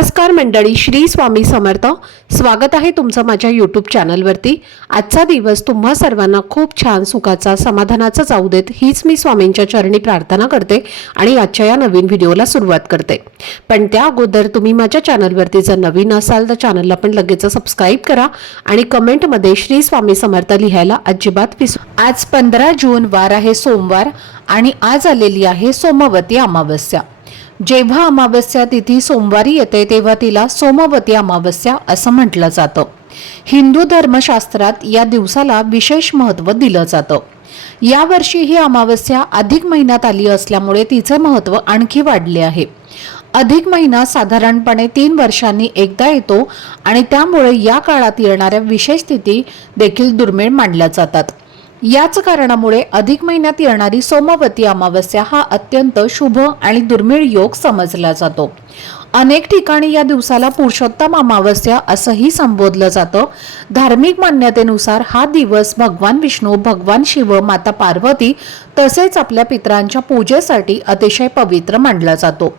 नमस्कार मंडळी, श्री स्वामी समर्थ. स्वागत आहे तुमचं माझ्या यूट्यूब चॅनलवरती. आजचा दिवस तुम्हा सर्वांना खूप छान सुखाचा समाधानाचा जाऊ देत हीच मी स्वामींच्या चरणी प्रार्थना करते आणि आजच्या या नवीन व्हिडिओला सुरुवात करते. पण त्या अगोदर तुम्ही माझ्या चॅनलवरती जर नवीन असाल तर चॅनलला पण लगेच सबस्क्राईब करा आणि कमेंटमध्ये श्री स्वामी समर्थ लिहायला अजिबात विसरू. आज 15 जून वार आहे सोमवार आणि आज आलेली आहे सोमवती अमावस्या. जेव्हा अमावस्या तिथी सोमवारी येते तेव्हा तिला सोमवती अमावस्या असं म्हटलं जातं. हिंदू धर्मशास्त्रात या दिवसाला विशेष महत्त्व दिलं जातं. यावर्षी ही अमावस्या अधिक महिन्यात आली असल्यामुळे तिचे महत्त्व आणखी वाढले आहे. अधिक महिना साधारणपणे 3 वर्षांनी एकदा येतो आणि त्यामुळे या काळात येणाऱ्या विशेष तिथी देखील दुर्मिळ मानल्या जातात. याच कारणामुळे अधिक महिन्यात येणारी सोमवती अमावस्या हा अत्यंत शुभ आणि दुर्मिळ योग समजला जातो. अनेक ठिकाणी या दिवसाला पुरुषोत्तम अमावस्या असंही संबोधलं जातं. धार्मिक मान्यतेनुसार हा दिवस भगवान विष्णू, भगवान शिव, माता पार्वती तसेच आपल्या पितरांच्या पूजेसाठी अतिशय पवित्र मानला जातो.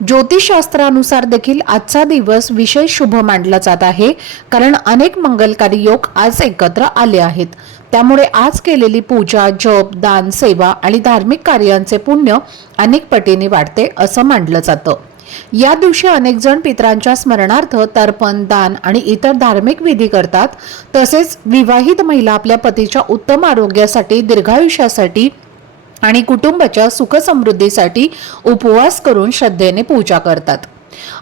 ज्योतिषशास्त्रानुसार देखील आजचा दिवस विशेष शुभ मानला जात आहे, कारण अनेक मंगलकारी योग आज एकत्र आले आहेत. त्यामुळे आज केलेली पूजा, जप, दान, सेवा आणि धार्मिक कार्यांचे पुण्य अनेक पटीने वाढते असं मानलं जातं. या दिवशी अनेक जण पितरांच्या स्मरणार्थ तर्पण, दान आणि इतर धार्मिक विधी करतात. तसेच विवाहित महिला आपल्या पतीच्या उत्तम आरोग्यासाठी, दीर्घायुष्यासाठी आणि कुटुंबाच्या सुखसमृद्धीसाठी उपवास करून श्रद्धेने पूजा करतात.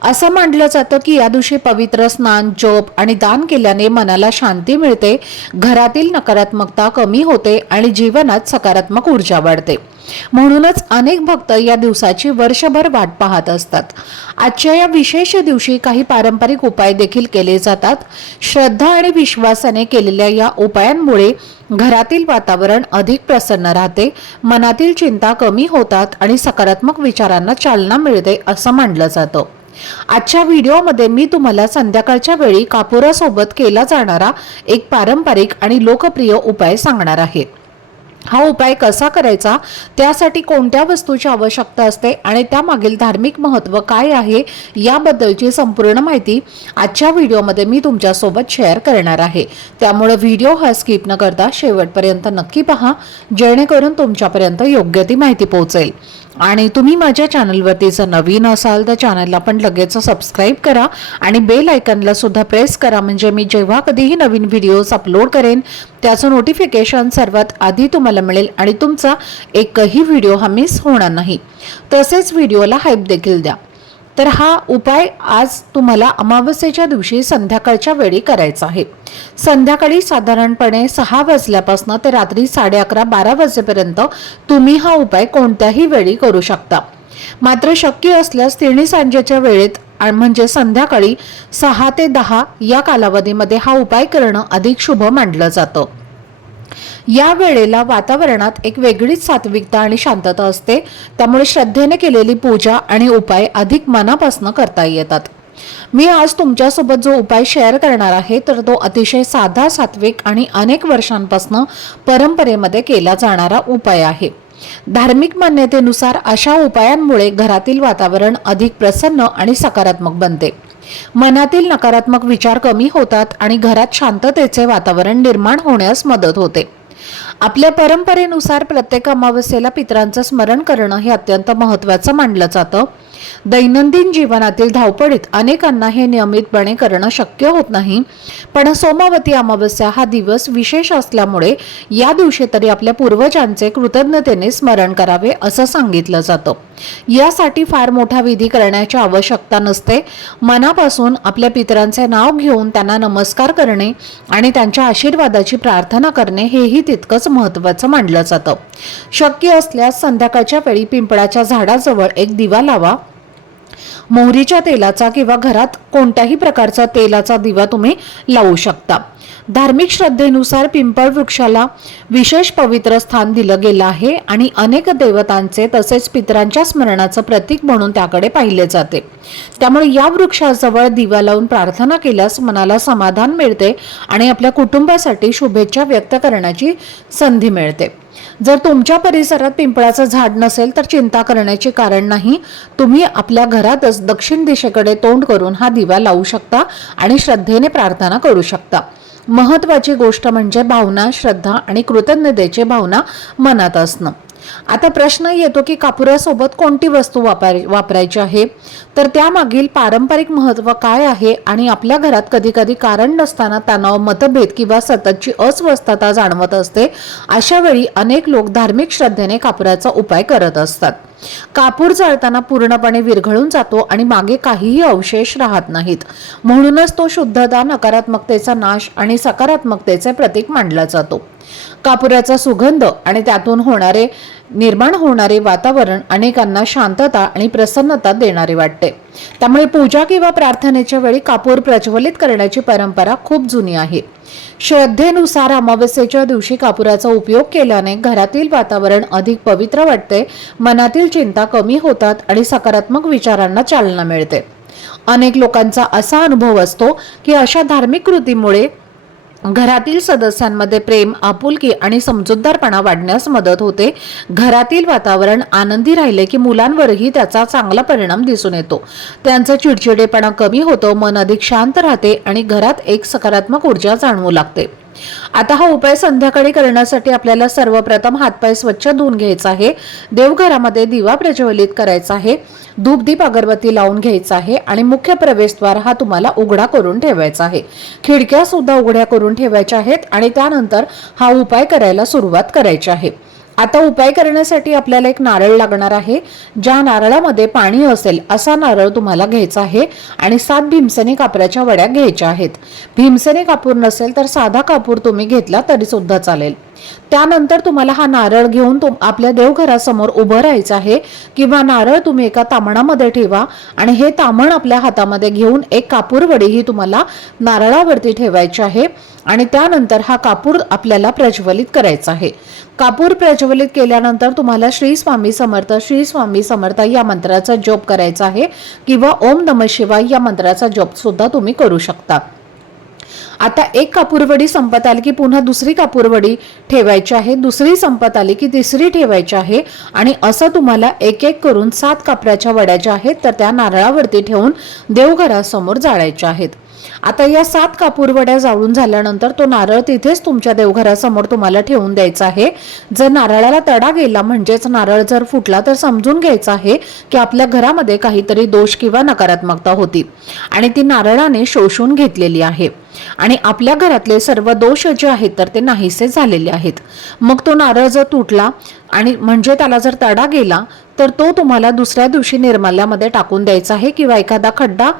असं मानलं जातं की या दिवशी पवित्र स्नान, जप आणि दान केल्याने मनाला शांती मिळते, घरातील नकारात्मकता कमी होते आणि जीवनात सकारात्मक ऊर्जा वाढते. म्हणूनच अनेक भक्त या दिवसाची वर्षभर वाट पाहत असतात. आजच्या या विशेष दिवशी काही पारंपरिक उपाय देखील केले जातात. श्रद्धा आणि विश्वासाने केलेल्या या उपायांमुळे घरातील वातावरण अधिक प्रसन्न राहते, मनातील चिंता कमी होतात आणि सकारात्मक विचारांना चालना मिळते असं मानलं जातं. आजच्या व्हिडिओमध्ये मी तुम्हाला संध्याकाळच्या वेळी कापुरासोबत केला जाणारा एक पारंपरिक आणि लोकप्रिय उपाय सांगणार आहे. हा उपाय कसा करायचा, त्यासाठी कोणत्या वस्तूची आवश्यकता असते आणि त्यामागील धार्मिक महत्त्व काय आहे याबद्दलची संपूर्ण माहिती आजच्या व्हिडिओमध्ये मी तुमच्यासोबत शेअर करणार आहे. त्यामुळे व्हिडिओ हा स्किप न करता शेवटपर्यंत नक्की पहा, जेणेकरून तुमच्यापर्यंत योग्य ती माहिती पोहोचेल. आणि तुम्ही माझ्या चॅनलवरती जर नवीन असाल तर चॅनलला पण लगेच सबस्क्राईब करा आणि बेल आयकॉनला सुद्धा प्रेस करा, म्हणजे मी जेव्हा कधीही नवीन व्हिडिओज अपलोड करेन त्याचं नोटिफिकेशन सर्वात आधी तुम्हाला मिळेल आणि तुमचा एकही व्हिडिओ हा मिस होणार नाही. तसेच व्हिडिओला हाईप देखील द्या. तर हा उपाय आज तुम्हाला अमावस्येच्या दिवशी संध्याकाळच्या वेळी करायचा आहे. संध्याकाळी साधारणपणे 6 वाजल्यापासून ते रात्री 11:30-12 वाजेपर्यंत तुम्ही हा उपाय कोणत्याही वेळी करू शकता. मात्र शक्य असल्यास तिन्ही सांजेच्या वेळेत म्हणजे संध्याकाळी 6 ते 10 या कालावधीमध्ये हा उपाय करणं अधिक शुभ मानलं जातं. या वेळेला वातावरणात एक वेगळीच सात्विकता आणि शांतता असते, त्यामुळे श्रद्धेने केलेली पूजा आणि उपाय अधिक मनापासून करता येतात. मी आज तुमच्यासोबत जो उपाय शेअर करणार आहे तर तो अतिशय साधा, सात्विक आणि अनेक वर्षांपासून परंपरेमध्ये केला जाणारा उपाय आहे. धार्मिक मान्यतेनुसार अशा उपायांमुळे घरातील वातावरण अधिक प्रसन्न आणि सकारात्मक बनते. मनातील नकारात्मक विचार कमी होतात आणि घरात शांततेचे वातावरण निर्माण होण्यास मदत होते. आपल्या परंपरेनुसार प्रत्येक अमावस्येला पितरांचं स्मरण करणं हे अत्यंत महत्त्वाचं मानलं जातं. दैनंदिन जीवनातील धावपळीत अनेकांना हे नियमितपणे करणं शक्य होत नाही, पण सोमवती अमावस्या हा दिवस विशेष असल्यामुळे या दिवशी तरी आपल्या पूर्वजांचे कृतज्ञतेने स्मरण करावे असं सांगितलं जातं. यासाठी फार मोठा विधी करण्याची आवश्यकता नसते. मनापासून आपल्या पितरांचे नाव घेऊन त्यांना नमस्कार करणे आणि त्यांच्या आशीर्वादाची प्रार्थना करणे हेही तितकंच महत्त्वाचं मानलं जातं. शक्य असल्यास संध्याकाळच्या वेळी पिंपळाच्या झाडाजवळ एक दिवा लावा. मोहरीच्या तेलाचा किंवा घरात कोणत्याही प्रकारचा तेलाचा दिवा तुम्ही लावू शकता. धार्मिक श्रद्धेनुसार पिंपळ वृक्षाला विशेष पवित्र स्थान दिलं गेलं आहे आणि अनेक देवतांचे तसेच पितरांच्या स्मरणाचं प्रतीक म्हणून त्याकडे पाहिले जाते। त्यामुळे या वृक्षाजवळ दिवा लावून प्रार्थना केल्यास मनाला समाधान मिळते आणि आपल्या कुटुंबासाठी शुभेच्छा व्यक्त करण्याची संधी मिळते। जर तुमच्या परिसरात पिंपळाचं झाड नसेल तर चिंता करण्याचे कारण नाही। तुम्ही आपल्या घरातच दक्षिण दिशेकडे तोंड करून हा दिवा लावू शकता आणि श्रद्धेने प्रार्थना करू शकता। महत्त्वाची गोष्ट म्हणजे भावना, श्रद्धा आणि कृतज्ञतेची भावना मनात असणं। आता प्रश्न येतो की कापुरासोबत कोणती वस्तू वापरायची आहे, तर त्यामागील पारंपरिक महत्त्व काय आहे आणि आपल्या घरात कधी कधी कारण नसताना तणाव, मतभेद किंवा सततची अस्वस्थता जाणवत असते। अशा वेळी अनेक लोक धार्मिक श्रद्धेने कापुराचा उपाय करत असतात। कापूर जाळताना पूर्णपणे विरघळून जातो आणि मागे काहीही अवशेष राहत नाहीत, म्हणूनच तो शुद्धता, नकारात्मकतेचा नाश आणि सकारात्मकतेचे प्रतीक मानला जातो। कापुराचा सुगंध आणि त्यातून निर्माण होणारे वातावरण अनेकांना शांतता आणि प्रसन्नता देणारे वाटते। त्यामुळे पूजा किंवा प्रार्थनेच्या वेळी कापूर प्रज्वलित करण्याची परंपरा खूप जुनी आहे। श्रद्धेनुसार अमावस्येच्या दिवशी कापुराचा उपयोग केल्याने घरातील वातावरण अधिक पवित्र वाटते, मनातील चिंता कमी होतात आणि सकारात्मक विचारांना चालना मिळते। अनेक लोकांचा असा अनुभव असतो की अशा धार्मिक कृतीमुळे घरातील सदस्यांमध्ये प्रेम, आपुलकी आणि समजूतदारपणा वाढण्यास मदत होते। घरातील वातावरण आनंदी राहिले की मुलांवरही त्याचा चांगला परिणाम दिसून येतो। त्यांचा चिडचिडेपणा कमी होतो, मन अधिक शांत राहते आणि घरात एक सकारात्मक ऊर्जा जाणवू लागते। आता हा उपाय संध्याकाळी करण्यासाठी आपल्याला सर्वप्रथम हातपाय स्वच्छ धुवून घ्यायचा आहे, देवघरामध्ये दिवा प्रज्वलित करायचा आहे, धूपदीप अगरबत्ती लावून घ्यायचा आहे आणि मुख्य प्रवेशद्वार हा तुम्हाला उघडा करून ठेवायचा आहे। खिडक्या सुद्धा उघड्या करून ठेवायच्या आहेत आणि त्यानंतर हा उपाय करायला सुरुवात करायची आहे। आता उपाय करण्यासाठी आपल्याला एक नारळ लागणार आहे। ज्या नारळामध्ये पाणी असेल असा नारळ तुम्हाला घ्यायचा आहे आणि 7 भीमसेनी कापराच्या वड्या घ्यायच्या आहेत। भीमसेनी कापूर नसेल तर साधा कापूर तुम्ही घेतला तरी सुद्धा चालेल। त्यानंतर तुम्हाला हा नारळ घेऊन आपल्या देवघरासमोर उभं राहायचं आहे किंवा नारळ तुम्ही एका तामणामध्ये ठेवा आणि हे तामण आपल्या हातामध्ये घेऊन एक कापूर वडी ही तुम्हाला नारळावरती ठेवायची आहे आणि त्यानंतर हा कापूर आपल्याला प्रज्वलित करायचा आहे। कापूर प्रज्वलित केल्यानंतर तुम्हाला श्री स्वामी समर्थ, श्री स्वामी समर्थ या मंत्राचा जप करायचा आहे किंवा ओम नमः शिवाय या मंत्राचा जप सुद्धा तुम्ही करू शकता। आता एक कापूरवडी संपत आली की पुन्हा दुसरी कापूरवडी ठेवायची आहे, दुसरी संपत आली की तिसरी ठेवायची आहे आणि असं तुम्हाला एक एक करून 7 कापराच्या वड्या ज्या आहेत तर त्या नारळावरती ठेवून देवघरासमोर जाळायच्या आहेत। आता या 7 कापूरवड्या जाळून झाल्यानंतर तो नारळ तिथेच तुमच्या देवघरासमोर तुम्हाला ठेवून द्यायचा आहे। जर नारळाला तडा गेला म्हणजेच नारळ जर फुटला तर समजून घ्यायचं आहे की आपल्या घरामध्ये काहीतरी दोष किंवा नकारात्मकता होती आणि ती नारळाने शोषून घेतलेली आहे आणि आपल्या घरातले सर्व दोष जे आहेत तर ते नाहीसे झालेले आहेत। मग तो नारळ जर तुटला आणि म्हणजे त्याला जर तडा गेला तर तो तुम्हाला दुसऱ्या दिवशी निर्माल्यामध्ये टाकून द्यायचा आहे किंवा एखादा खड्डा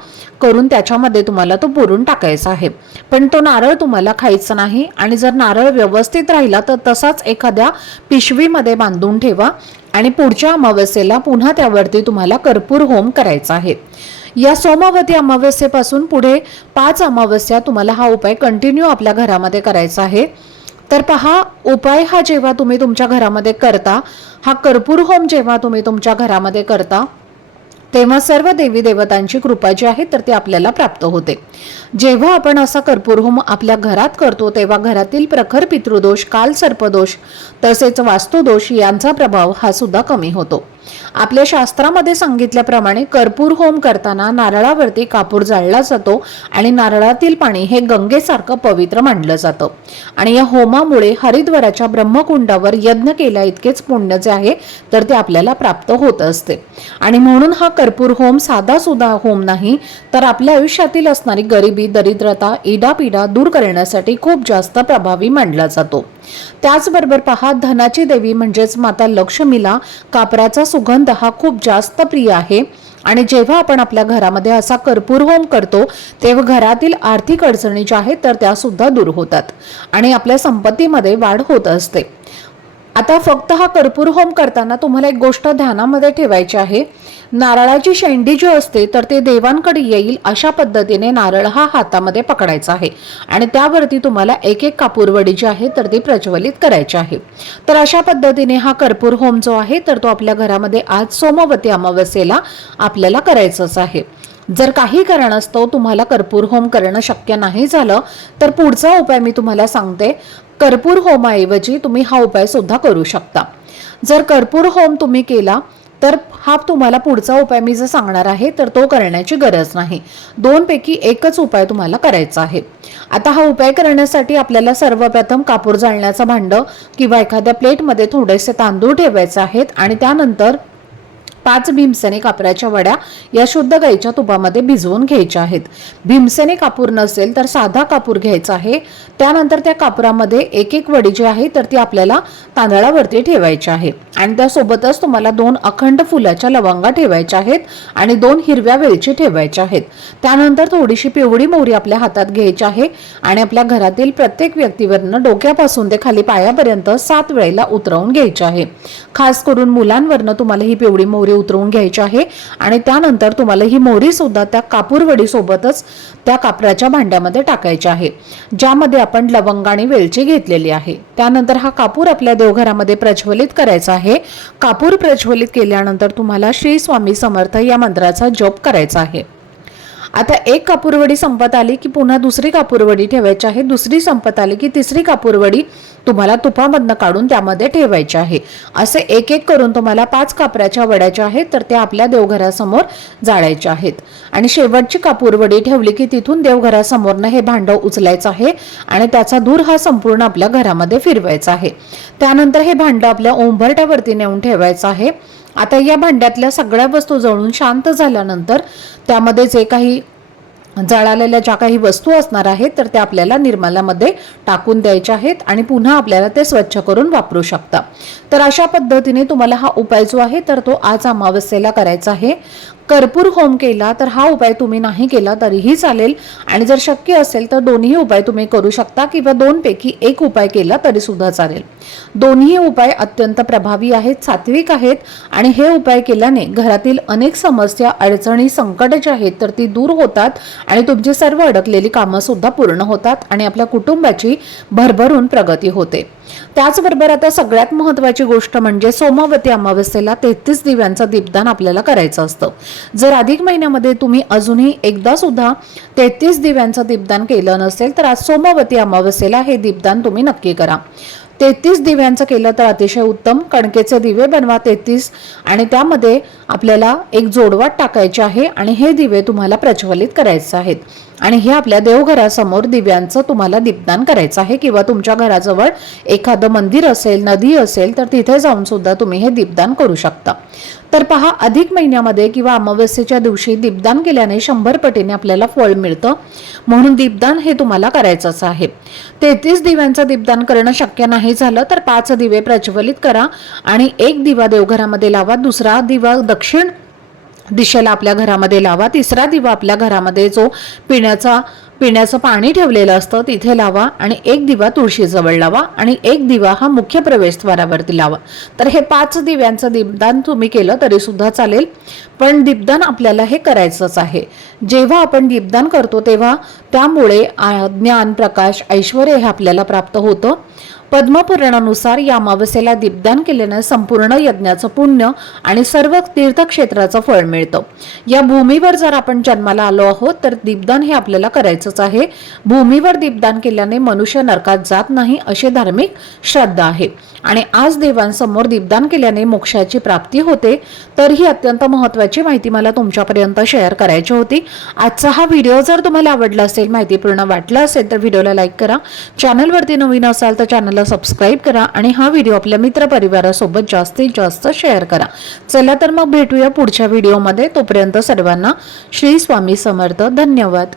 करून त्याच्यामध्ये तुम्हाला तो पुरून टाकायचा आहे। पण तो नारळ तुम्हाला खायचा नाही आणि जर नारळ व्यवस्थित राहिला तर तसाच एखाद्या पिशवीमध्ये बांधून ठेवा आणि पुढच्या अमावस्येला पुन्हा त्यावरती तुम्हाला कर्पूर होम करायचा आहे। या सोमवती अमावस्येपासून पुढे 5 अमावस्या तुम्हाला हा उपाय कंटिन्यू आपल्या घरामध्ये करायचा आहे। तर पहा, उपाय हा जेव्हा तुम्ही तुमच्या घरामध्ये करता, हा कर्पूर होम जेव्हा तुम्ही तुमच्या घरामध्ये करता तेव्हा सर्व देवी देवतांची कृपा जी आहे तर ती आपल्याला प्राप्त होते। जेव्हा आपण असा कर्पूर होम आपल्या घरात करतो तेव्हा घरातील प्रखर पितृदोष, काल सर्पदोष तसेच वास्तुदोष यांचा प्रभाव हा सुद्धा कमी होतो। आपल्या शास्त्रामध्ये सांगितल्याप्रमाणे कर्पूर होम करताना नारळावरती कापूर जाळला जातो आणि नारळातील पाणी हे गंगेसारखं पवित्र मानलं जातं आणि या होमामुळे हरिद्वाराच्या ब्रह्मकुंडावर यज्ञ केल्या इतकेच पुण्य जे आहे तर ते आपल्याला प्राप्त होत असते। आणि म्हणून हा कर्पूर होम साधा सुद्धा होम नाही तर आपल्या आयुष्यातील असणारी गरिबी, दरिद्रता, इडापिडा दूर करण्यासाठी खूप जास्त प्रभावी मानला जातो। त्याचबरोबर पहा, धनाची देवी म्हणजेच माता लक्ष्मीला कापराचा सुगंध हा खूप जास्त प्रिय आहे आणि जेव्हा आपण आपल्या घरामध्ये असा कर्पूर होम करतो तेव्हा घरातील आर्थिक अडचणी ज्या आहेत तर त्या सुद्धा दूर होतात आणि आपल्या संपत्तीमध्ये वाढ होत असते। आता फक्त हा कर्पूर होम करताना तुम्हाला एक गोष्ट ध्यानामध्ये ठेवायची आहे. नारळाची शेंडी जी असते तर ते देवांकडे येईल अशा पद्धतीने नारळ हा हातामध्ये पकडायचा आहे आणि त्यावरती तुम्हाला एक एक कापूरवडी जी आहे तर ती प्रज्वलित करायची आहे. तर अशा पद्धतीने हा कर्पूर होम जो आहे तर तो आपल्या घरामध्ये आज सोमवती अमावस्येला आपल्याला करायचाच आहे. जर काही कारणास्तव तुम्हाला कर्पूर होम करणं शक्य नाही झालं तर पुढचा उपाय मी तुम्हाला सांगते. कर्पूर होमाऐवजी तुम्ही हा उपाय सुद्धा करू शकता. जर कर्पूर होम तुम्ही केला तर हा तुम्हाला पुढचा उपाय मी जो सांगणार आहे तर तो करण्याची गरज नाही. दोनपैकी एकच उपाय तुम्हाला करायचा आहे. आता हा उपाय करण्यासाठी आपल्याला सर्वप्रथम कापूर जाळण्याचं भांडं किंवा एखाद्या प्लेटमध्ये थोडेसे तांदूळ ठेवायचे आहेत आणि त्यानंतर 5 भीमसेनी कापराच्या वड्या या शुद्ध गाईच्या तुपामध्ये भिजवून घ्यायच्या आहेत. भीमसेनी कापूर नसेल तर साधा कापूर घ्यायचा आहे. त्यानंतर त्या कापरामध्ये एक एक वडी जी आहे तर ती आपल्याला तांदळावरती ठेवायची आहे आणि त्यासोबतच तुम्हाला 2 अखंड फुलाच्या लवंगा ठेवायच्या आहेत आणि 2 हिरव्या वेलची ठेवायच्या आहेत. त्यानंतर थोडीशी पिवळी मोहरी आपल्या हातात घ्यायची आहे आणि आपल्या घरातील प्रत्येक व्यक्तीवरनं डोक्यापासून ते खाली पायापर्यंत 7 वेळेला उतरवून घ्यायची आहे. खास करून मुलांवरनं तुम्हाला ही पिवळी मोहरी उतरवून घ्यायची आहे आणि त्यानंतर तुम्हाला ही मोहरी सुद्धा त्या कापूरवडी सोबतच त्या कापराच्या भांड्यामध्ये टाकायची आहे ज्यामध्ये आपण लवंग आणि वेलची घेतलेली आहे. त्यानंतर हा कापूर आपल्या देवघरामध्ये प्रज्वलित करायचा आहे. कापूर प्रज्वलित केल्यानंतर तुम्हाला श्री स्वामी समर्थ या मंत्राचा जप करायचा आहे. आता एक कापूरवडी संपत आली की पुन्हा दुसरी कापूरवडी ठेवायची आहे. दुसरी संपत आली की तिसरी कापूरवडी तुम्हाला तुपामधनं काढून त्यामध्ये ठेवायची आहे. असे एक एक करून तुम्हाला 5 कापराच्या वड्या ज्या आहेत तर त्या आपल्या देवघरासमोर जाळायच्या आहेत आणि शेवटची कापूरवडी ठेवली की तिथून देवघरासमोरनं हे भांडं उचलायचं आहे आणि त्याचा धूर हा संपूर्ण आपल्या घरामध्ये फिरवायचा आहे. त्यानंतर हे भांडं आपल्या उंबरठ्यावरती नेऊन ठेवायचं आहे. आता या भांड्यातल्या सगळ्या वस्तू जळून शांत झाल्यानंतर त्यामध्ये जे काही जळालेल्या ज्या काही वस्तू असणार आहेत तर त्या आपल्याला निर्माल्यामध्ये टाकून द्यायच्या आहेत आणि पुन्हा आपल्याला ते स्वच्छ करून वापरू शकता. तर अशा पद्धतीने तुम्हाला हा उपाय जो आहे तर तो आज अमावस्येला करायचा आहे. कर्पूर होम केला तर हा उपाय तुम्ही नाही केला तरीही चालेल आणि जर शक्य असेल तर दोन्ही उपाय तुम्ही करू शकता किंवा 2 पैकी एक उपाय केला तरी सुद्धा चालेल. दोन्ही उपाय अत्यंत प्रभावी आहेत, सात्विक आहेत आणि हे उपाय केल्याने घरातील अनेक समस्या, अडचणी, संकट जे आहेत तर ती दूर होतात आणि तुमची सर्व अडकलेली कामं सुद्धा पूर्ण होतात आणि आपल्या कुटुंबाची भरभरून प्रगती होते. त्याचबरोबर आता सगळ्यात महत्त्वाची गोष्ट म्हणजे सोमवती अमावस्येला 33 दिव्यांचं दीपदान आपल्याला करायचं असतं. जर अधिक महिन्यामध्ये तुम्ही अजूनही एकदा सुद्धा 33 दिव्यांचं दीपदान केलं नसेल तर आज सोमवती अमावस्येला हे दीपदान तुम्ही नक्की करा. 33 दिव्यांचं केलं तर अतिशय उत्तम. कणकेचे दिवे बनवा 33 आणि त्यामध्ये आपल्याला एक जोडवाट टाकायचे आहे आणि हे दिवे तुम्हाला प्रज्वलित करायचे आहेत आणि हे आपल्या देवघरासमोर दिव्यांचं तुम्हाला दीपदान करायचं आहे किंवा तुमच्या घराजवळ एखादं मंदिर असेल, नदी असेल तर तिथे जाऊन सुद्धा तुम्ही हे दीपदान करू शकता. तर पहा, अधिक महिन्यामध्ये किंवा अमावस्येच्या दिवशी दीपदान केल्याने 100 पटीने आपल्याला फळ मिळतं. म्हणून दीपदान हे तुम्हाला करायचंच आहे. 33 दिव्यांचं दीपदान करणं शक्य नाही झालं तर 5 दिवे प्रज्वलित करा आणि एक दिवा देवघरामध्ये लावा, दुसरा दिवा दक्षिण दिशेला आपल्या घरामध्ये लावा, तिसरा दिवा आपल्या घरामध्ये जो पिण्याचं पाणी ठेवलेलं असतं तिथे लावा आणि एक दिवा तुळशीजवळ लावा आणि एक दिवा हा मुख्य प्रवेशद्वारावरती लावा. तर हे 5 दिव्यांचं दीपदान तुम्ही केलं तरी सुद्धा चालेल, पण दीपदान आपल्याला हे करायचंच आहे. जेव्हा आपण दीपदान करतो तेव्हा त्यामुळे ज्ञान, प्रकाश, ऐश्वर्य हे आपल्याला प्राप्त होतं. पद्मपुराणानुसार या अमावस्येला दीपदान केल्याने संपूर्ण यज्ञाचं पुण्य आणि सर्व तीर्थक्षेत्राचं फळ मिळतं. या भूमीवर जर आपण जन्माला आलो आहोत तर दीपदान हे आपल्याला करायचंच आहे. भूमीवर दीपदान केल्याने मनुष्य नरकात जात नाही अशी धार्मिक श्रद्धा आहे आणि आज देवांसमोर दीपदान केल्याने मोक्षाची प्राप्ती होते. तर ही अत्यंत महत्त्वाची माहिती मला तुमच्यापर्यंत शेअर करायची होती. आजचा हा व्हिडिओ जर तुम्हाला आवडला असेल, माहितीपूर्ण वाटला असेल तर व्हिडिओला लाईक करा. चॅनलवरती नवीन असाल तर चॅनलला सबस्क्राईब करा आणि हा व्हिडिओ आपल्या मित्रपरिवारासोबत जास्तीत जास्त शेअर करा. चला तर मग भेटूया पुढच्या व्हिडिओमध्ये. तोपर्यंत सर्वांना श्री स्वामी समर्थ. धन्यवाद.